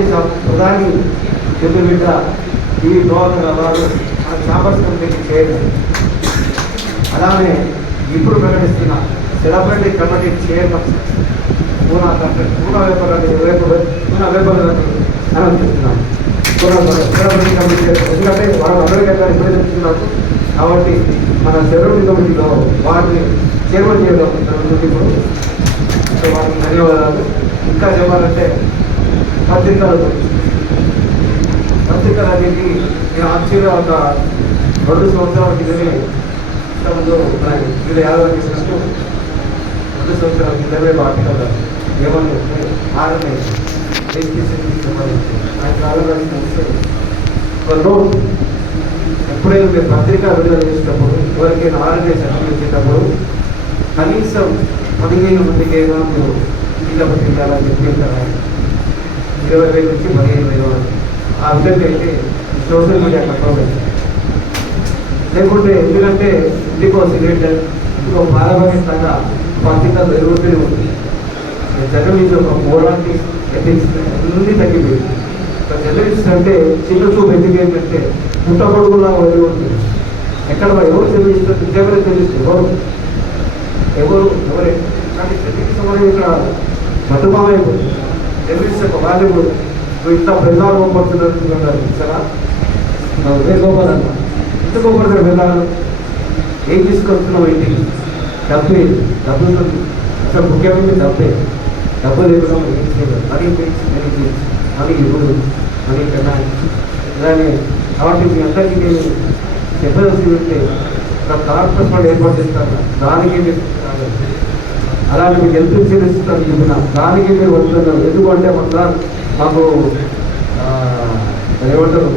మాజీ ప్రధాని తెలుగు బిడ్డ ఈ గవర్నర్ వారు మన ఛాంబర్స్ కమిటీకి చైర్మన్. అలానే ఇప్పుడు ప్రకటిస్తున్న సెలబ్రిటీ కమిటీ చైర్మన్ పూనా వ్యాపారాన్ని అనుమతిస్తున్నాం. సెలబ్రిటీ కమిటీ ఎందుకంటే వాళ్ళు అందరికీ ఇప్పుడే చెప్తున్నారు కాబట్టి మన సెలబ్రిటీ కమిటీలో వారిని చైర్మన్ చేయడం జరుగుతుంది. ఇప్పుడు సో వారికి ధన్యవాదాలు. ఇంకా చెప్పాలంటే పత్రికలన్నింటినీ నేను యాక్చువల్గా ఒక 2 సంవత్సరాల కిందనే ఇంతకుముందు వీళ్ళు యాదవ్ చేసినట్టు 2 సంవత్సరాల కిందమే ఆర్టికల్ ఏమన్నా ఆర్ఎన్ఐ సంబంధించి ఆయన ఆలోచన ఎప్పుడైనా మీరు పత్రిక విడుదల చేసేటప్పుడు ఎవరికైనా ఆర్ఎన్ఐ సర్టిఫికేట్ ఇచ్చేటప్పుడు కనీసం 15 మందికైనా మీరు ఇంటికి తింటారని చెప్పి 20,000 నుంచి 15,000 ఆ విధంగా అయితే సోషల్ మీడియా కంట్రోల్ లేకుంటే ఎందుకంటే ఇంటికో సిగరెట్ ఇంటికో పారభాగితంగా పత్రికలు ఎదుగుతూనే ఉంది. జర్నలిస్ట్ ఒక మోరాలిటీ ఎథిక్స్ అన్నీ తగ్గిపోయింది. జర్నలిస్ట్ అంటే చిన్న చూపు ఎందుకు ఏంటంటే పుట్టగొడుగులా వదిలి ఉంటుంది. ఎక్కడ ఎవరు జర్నలిస్ట్ నిజంగానే తెలుస్తుంది ఎవరే కానీ జర్నలిస్ట్ సమయం ఇక్కడ మధుమామైపోతుంది. జర్నలిస్ట్ ఒక వాల్యూబుల్ నువ్వు ఇంత బెల్లాలు పడుతున్నారు సరే వేసుకోవాలన్న ఇంత కోపడతాడు బెల్లాలు ఏం తీసుకొస్తున్నావు ఇంటికి డబ్బే డబ్బులు అసలు ముఖ్యమైనది డబ్బు లేకుండా ఏం చేయలేదు. మనీ ఇవ్వడు మనీ కన్నా ఇలానే కాబట్టి మీ అందరికీ నేను చెప్పదలసి ఉంటే కార్పొరేట్ ఫండ్ ఏర్పాటు చేస్తాను దానికి మీరు అలానే మీకు హెల్త్ ఇన్సూరెన్స్ ఇస్తాను చెప్పిన దానికి మీరు వస్తున్నారు. ఎందుకంటే మాకు ఏమంటారు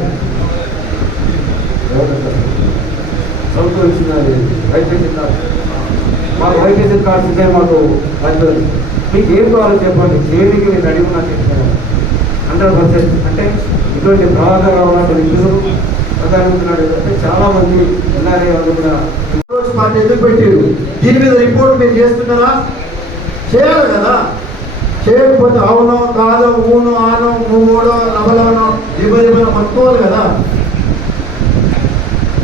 ప్రభుత్వం ఇచ్చిన వైద్య కార్డు మాకు వైద్య కార్డ్స్ ఉంటే మాకు వస్తుంది. మీకు ఏం కావాలో చెప్పండి చేయడానికి నేను అడిగి నాకు చెప్తాను 100%. అంటే ఇటువంటి ప్రమాదకరమైన వ్యక్తులు ప్రధానమంత్రి అంటే చాలా మంది ఎన్ఆర్ఐ వాళ్ళు కూడా పార్టీ ఎందుకు పెట్టారు? దీని మీద రిపోర్ట్ మీరు చేస్తున్నారా? చేయాలి కదా. చేయకపోతే అవునో కాదో ఊనో ఆనో మూడో నవలోనో ఇబ్బంది మొత్తుకోవాలి కదా.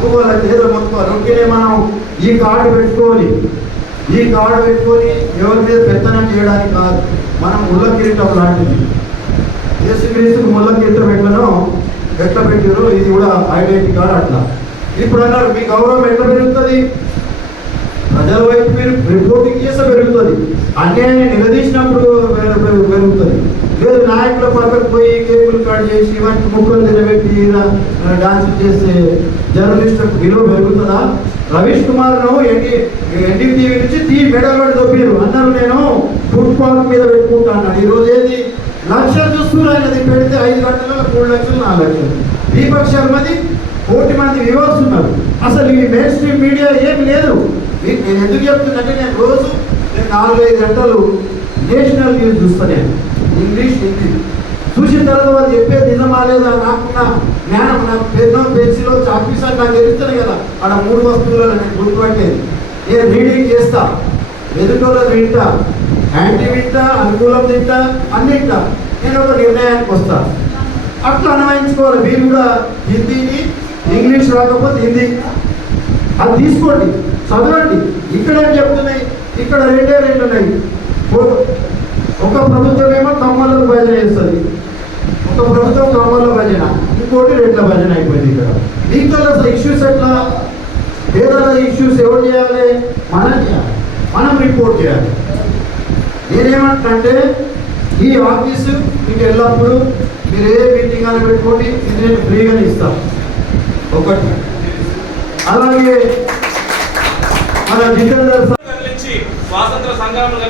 గూగుల్ ఏదో మొత్తుకోవాలి. ఓకేనే మనం ఈ కార్డు పెట్టుకొని ఎవరి మీద పెత్తనం చేయడానికి కాదు. మనం ముళ్ళ కిరీటం లాంటిది. యేసుక్రీస్తుకు ముళ్ళ కిరీటం ఎట్లా పెట్టారు ఇది కూడా ఐడెంటిటీ కార్డు అట్లా. ఇప్పుడు అన్నారు మీ గౌరవం ఎట్లా పెరుగుతుంది? ప్రజల వైపు మీరు రిపోర్టింగ్ చేస్తే పెరుగుతుంది. అన్యాయాన్ని నిలదీసినప్పుడు పెరుగుతుంది. లేదు నాయకుల పక్కకు పోయి కేబుల్ కట్ చేసి ఇవన్నీ ముక్కలు నిలబెట్టి డాన్స్ చేస్తే జర్నలిస్టులకు విలువ పెరుగుతుందా? రవీష్ కుమార్ను ఎన్డీటీవీ నుంచి మెడలో దొప్పారు అన్నారు నేను ఫుట్పాత్ మీద పెట్టుకుంటా అన్నాడు. ఈరోజు ఏది లక్షలు చూస్తున్నారు. ఆయనది పెడితే 5 గంటలలో 3 లక్షలు 4 లక్షలు. దీపక్ శర్మది 1 కోటి మంది వ్యూవర్స్ ఉన్నారు. అసలు ఈ మెయిన్ స్ట్రీమ్ మీడియా ఏమి లేదు. నేను ఎందుకు చెప్తున్నంటే నేను రోజు 4-5 గంటలు నేషనల్ న్యూస్ చూస్తాను. ఇంగ్లీష్ హిందీ చూసిన తర్వాత వాళ్ళు చెప్పేది నిజమా లేదా నాకున్న జ్ఞానం నాకు పెన్సిలో చాపీసారి నాకు తెలుస్తుంది కదా. అక్కడ 3 వస్తువులలో నేను గుర్తుపట్టేది. నేను రీడింగ్ చేస్తా, ఎదుటోళ్ళ వింటా, యాంటీ వింటా, అనుకూలం తింటా, అన్ని వింటా. నేను ఒక నిర్ణయానికి వస్తా. అట్లా అన్వయించుకోవాలి. మీరు కూడా హిందీని ఇంగ్లీష్ రాకపోతే హిందీ అది తీసుకోండి, చదవండి. ఇక్కడేం చెప్తున్నాయి? ఇక్కడ 2 ఉన్నాయి. ఒక ప్రభుత్వం ఏమో కమ్మలకు భజన చేస్తుంది, ఒక ప్రభుత్వం కమ్మల భజన, ఇంకోటి రెడ్ల భజన అయిపోయింది. ఇక్కడ దీంట్లో అసలు ఇష్యూస్ ఎట్లా? పేదల ఇష్యూస్ ఎవరు చేయాలి? మనం చేయాలి, మనం రిపోర్ట్ చేయాలి. నేనేమంటే ఈ ఆఫీసు మీకు ఎల్లప్పుడూ మీరు ఏ మీటింగ్ అని పెట్టుకోండి, ఇది నేను ఫ్రీగానే ఇస్తాను. ఒకటి అలాగే మన జితేందర్ స్వాతంత్ర సంగ్రామం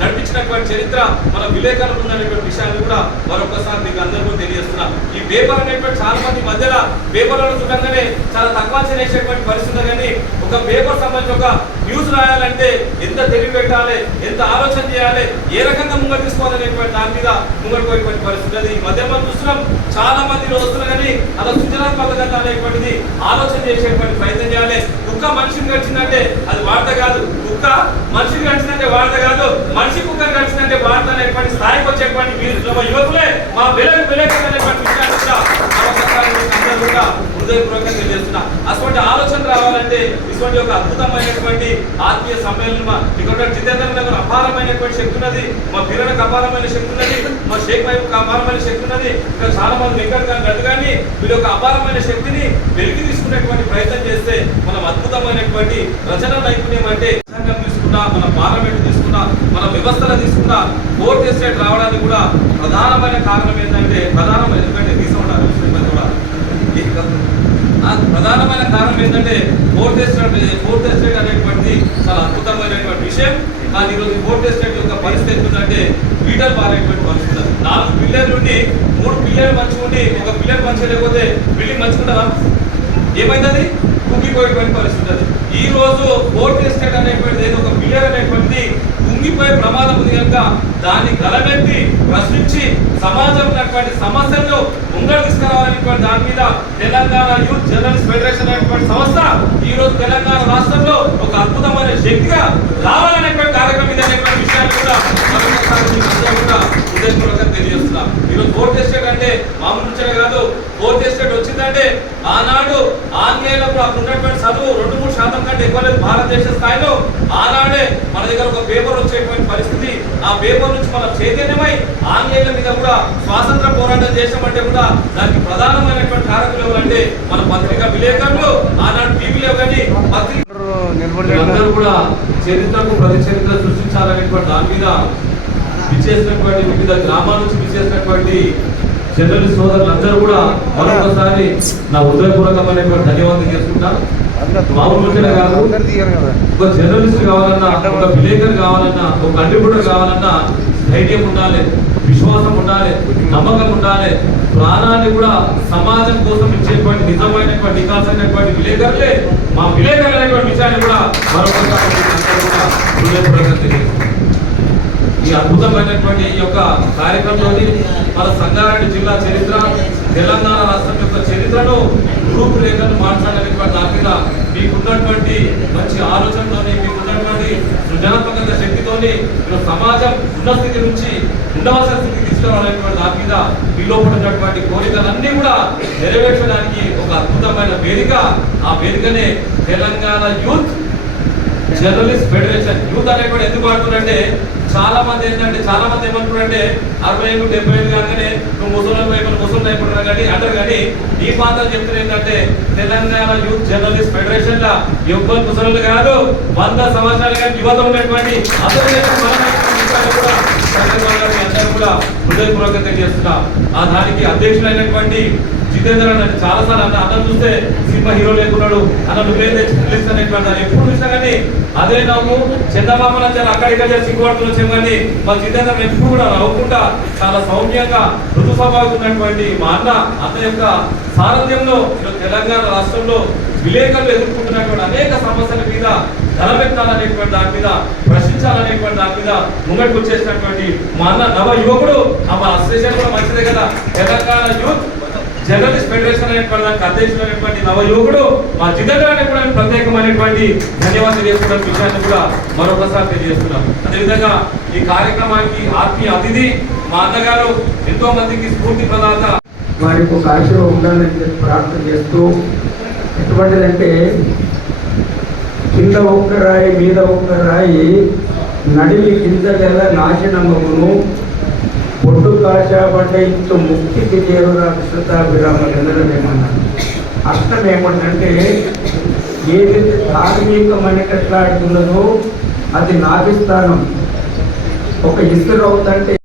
నడిపించినటువంటి చరిత్ర మన విలేకరులు ఉన్నటువంటి విషయాన్ని కూడా మరొకసారి మీకు అందరూ తెలియజేస్తున్నా. ఈ పేపర్ అనేటువంటి చాలా మంది మధ్యలో పేపర్లను చూడంగానే చాలా తక్కువ చేసేటువంటి పరిస్థితి. కానీ ఒక పేపర్ సంబంధించి ఒక న్యూస్ రాయాలంటే ఎంత తెలివి పెట్టాలి, ఎంత ఆలోచన చేయాలి, ఏ రకంగా ముంగడు తీసుకోవాలనేటువంటి దాని మీద ముంగడుకోయేటువంటి పరిస్థితి. అది ఈ మధ్య మనం చూస్తున్నాం. చాలా మంది వస్తున్నారు కానీ అలా సృజనాత్మకంగా అనేటువంటిది ఆలోచన చేసేటువంటి ప్రయత్నం చేయాలి. కుక్క మనిషిని గడిచిందంటే అది వార్త కాదు, కుక్క మనిషిని గడిచిందంటే వార్త కాదు, మనిషి కుక్కని గడిచిందంటే వార్త అనేటువంటి స్థాయికి వచ్చేటువంటి యువకులే మా విలేకరులైనటువంటి విషయాన్ని కూడా మరొకసారి మీకు అందరూ కూడా హృదయపూర్వకంగా తెలియజేస్తున్నా. అటువంటి ఆలోచన రావాలంటే ఇటువంటి ఒక అద్భుతమైనటువంటి ఆత్మీయ సమ్మేళనం ఇక్కడ జితేంద్ర నగర్ అపారమైనటువంటి శక్తి ఉన్నది, మా పిల్లలకు అపారమైన శక్తి ఉన్నది, మా షేక్ వైపు అపారమైన శక్తి ఉన్నది, ఇక్కడ చాలా మంది వెంకట్ గారు గట్టు కానీ వీరి యొక్క అపారమైన శక్తిని వెలికి తీసుకునేటువంటి ప్రయత్నం చేస్తే మనం అద్భుతమైనటువంటి రచన నైపుణ్యం అంటే సంఘం తీసుకున్నా, మన పార్లమెంట్ తీసుకున్నా, మన వ్యవస్థలు తీసుకున్నా ఫోర్త్ ఎస్టేట్ రావడానికి కూడా ప్రధానమైన కారణం ఏంటంటే ఎందుకంటే తీసుకుంటారు ప్రధానమైన కారణం ఏంటంటే ఫోర్త్ ఎస్టేట్ అనేటువంటిది చాలా అద్భుతమైనటువంటి విషయం. కానీ ఈరోజు ఫోర్త్ ఎస్టేట్ యొక్క పరిస్థితి ఏంటంటే బీటల్ బారేటువంటి పరిస్థితి. 4 పిల్లర్లు ఉండి 3 పిల్లర్లు మంచిగా ఉండి ఒక పిల్లర్ మంచిగా లేకపోతే బిల్డింగ్ మంచిగా ఏమైంది కుంగిపోయేటువంటి పరిస్థితి అది. ఈ రోజు ఫోర్త్ ఎస్టేట్ అనేటువంటిది ఒక పిల్లర్ అనేటువంటిది కుంగిపోయే ప్రమాదం ఉంది కనుక దాన్ని గలమెత్తి ప్రశ్నించి సమాజంలో ఉన్నటువంటి సమస్యలను ముందర తీసుకురావాలనేటువంటి దాని మీద తెలంగాణ యూత్ జర్నలిస్ట్ ఫెడరేషన్ అనేటువంటి సంస్థ ఈ రోజు తెలంగాణ రాష్ట్రంలో ఒక అద్భుతమైన శక్తిగా రావాలనేటువంటి కార్యక్రమం ఇదనేటువంటి విషయాన్ని కూడా హృదయపూర్వకంగా తెలియజేస్తున్నాం. ఈరోజు ఫోర్త్ ఎస్టేట్ అంటే మామూలు నుంచే కాదు, ఫోర్త్ ఎస్టేట్ వచ్చిందంటే ఆనాడు ఆంగ్లేయులకు అక్కడ ఉన్నటువంటి చదువు 2-3% కంటే ఎక్కువ లేదు భారతదేశ స్థాయిలో. ఆనాడే మన దగ్గర ఒక పేపర్ వచ్చేటువంటి పరిస్థితి, ఆ పేపర్ నుంచి మనం చైతన్యమై ఆంగ్లేయుల మీద కూడా స్వాతంత్ర పోరాటం చేసామంటే కూడా దానికి ప్రధానమైనటువంటి కారకులు ఎవరంటే మన పత్రికా విలేకరులు, ఆనాడు టీవీలో కానీ పత్రికలు కూడా చరిత్రకు ప్రతి చరిత్ర సృష్టించాలనేటువంటి దాని మీద విచ్చేసినటువంటి వివిధ గ్రామాల నుంచి విచ్చేసినటువంటి జర్నలిస్ట్ సోదరులందరూ కూడా మరొకసారి నా హృదయపూర్వకమైనటువంటి ధన్యవాదాలు చేసుకుంటా. మామూలు కాదు, ఒక జర్నలిస్ట్ కావాలన్నా, ఒక విలేకరు కావాలన్నా, ఒక కంట్రిబ్యూటర్ కావాలన్నా ధైర్యం ఉండాలి, విశ్వాసం ఉండాలి, నమ్మకం ఉండాలి. ప్రాణాన్ని కూడా సమాజం కోసం ఇచ్చేటువంటి నిజమైనటువంటి నికాసైనటువంటి విలేకరులే మా విలేకరులు అనేటువంటి విషయాన్ని కూడా మరొకసారి హృదయపూర్వకంగా తెలియజేస్తున్నాం. ఈ అద్భుతమైనటువంటి ఈ యొక్క కార్యక్రమంలోని మన సంగారెడ్డి జిల్లా చరిత్ర, తెలంగాణ రాష్ట్రం యొక్క చరిత్రను రూపురేఖను మాట్లాడేటువంటి దాని మీద మీకున్నటువంటి మంచి ఆలోచనతోని, మీకున్నటువంటి సృజనాత్మక శక్తితోని సమాజం ఉన్న స్థితి నుంచి ఉండవలసిన స్థితికి తీసుకురావాలనేటువంటి దాని మీద మీలో ఉన్నటువంటి కోరికలన్నీ కూడా నెరవేర్చడానికి ఒక అద్భుతమైన వేదిక. ఆ వేదికనే Telangana youth journalist federation. Youth అనేటువంటి ఎందుకు వాడుతుందంటే చాలా మంది ఏమంటున్నారంటే 60 ఏళ్ళు 70 ఏళ్ళు కాగానే నువ్వు ముసలి అయిపోతున్నారు కానీ అంటారు. కానీ ఈ మాత్రం చెప్తున్నారు ఏంటంటే తెలంగాణ యూత్ జర్నలిస్ట్ ఫెడరేషన్ లా ఎవ్వరు ముసలు కాదు, 100 సంవత్సరాలు కానీ యువత ఉన్నటువంటి కూడా హృదయపూర్వకంగా తెలియజేస్తున్నా. ఆ దానికి అధ్యక్షులైనటువంటి జితేంద్ర నన్ను చాలాసార్లు అన్నం చూస్తే సినిమా హీరో లేకున్నాడు అన్న నువ్వేం తెచ్చినటువంటి అని ఎప్పుడు చూసినా కానీ అదే నవ్వు చందమామల అక్కడిక్కడ సిగ్గుపడుతూ వచ్చాం. కానీ మా జితేంద్ర ఎప్పుడు కూడా నవ్వుకుంటా చాలా సౌమ్యంగా ఋతు స్వభావం ఉన్నటువంటి మా అన్న యొక్క సారథ్యంలో తెలంగాణ రాష్ట్రంలో విలేకరులు ఎదుర్కొంటున్నటువంటి అనేక సమస్యల మీద ధనపెట్టాలనేటువంటి దాని మీద, ప్రశ్నించాలనేటువంటి దాని మీద ముంగడికి వచ్చేసినటువంటి మా అన్న నవ యువకుడు. మా అసోసియేషన్ కూడా మంచిదే కదా, తెలంగాణ యూత్ జర్నలిస్ట్ ఫెడరేషన్ అనేటువంటి దానికి అధ్యక్షులైనటువంటి నవ యువకుడు మా జితేంద్రానికి కూడా ప్రత్యేకమైనటువంటి ధన్యవాదాలు తెలియజేస్తున్న విషయాన్ని కూడా మరొకసారి తెలియజేస్తున్నాం. అదేవిధంగా ఈ కార్యక్రమానికి ఆత్మీయ అతిథి మా అన్నగారు, ఎంతో మందికి స్ఫూర్తి ప్రదాత, వారికి ఒక ఆశ ఉండాలని చెప్పి ప్రార్థన చేస్తూ, ఎటువంటిదంటే కింద ఒక్క రాయి మీద ఒక్క రాయి నడివి కింద లేదా నాశనమును పొట్టు కాశాపడ్డ ఇంట్లో ముక్తికి చేరురా కృష్ణతాభిరామ చంద్రమేమన్నారు. అర్థం ఏమంటే ఏదైతే ధార్మికమని కట్లాడుతున్నదో అది నాభిస్థానం. ఒక ఇసురు అవుతుందంటే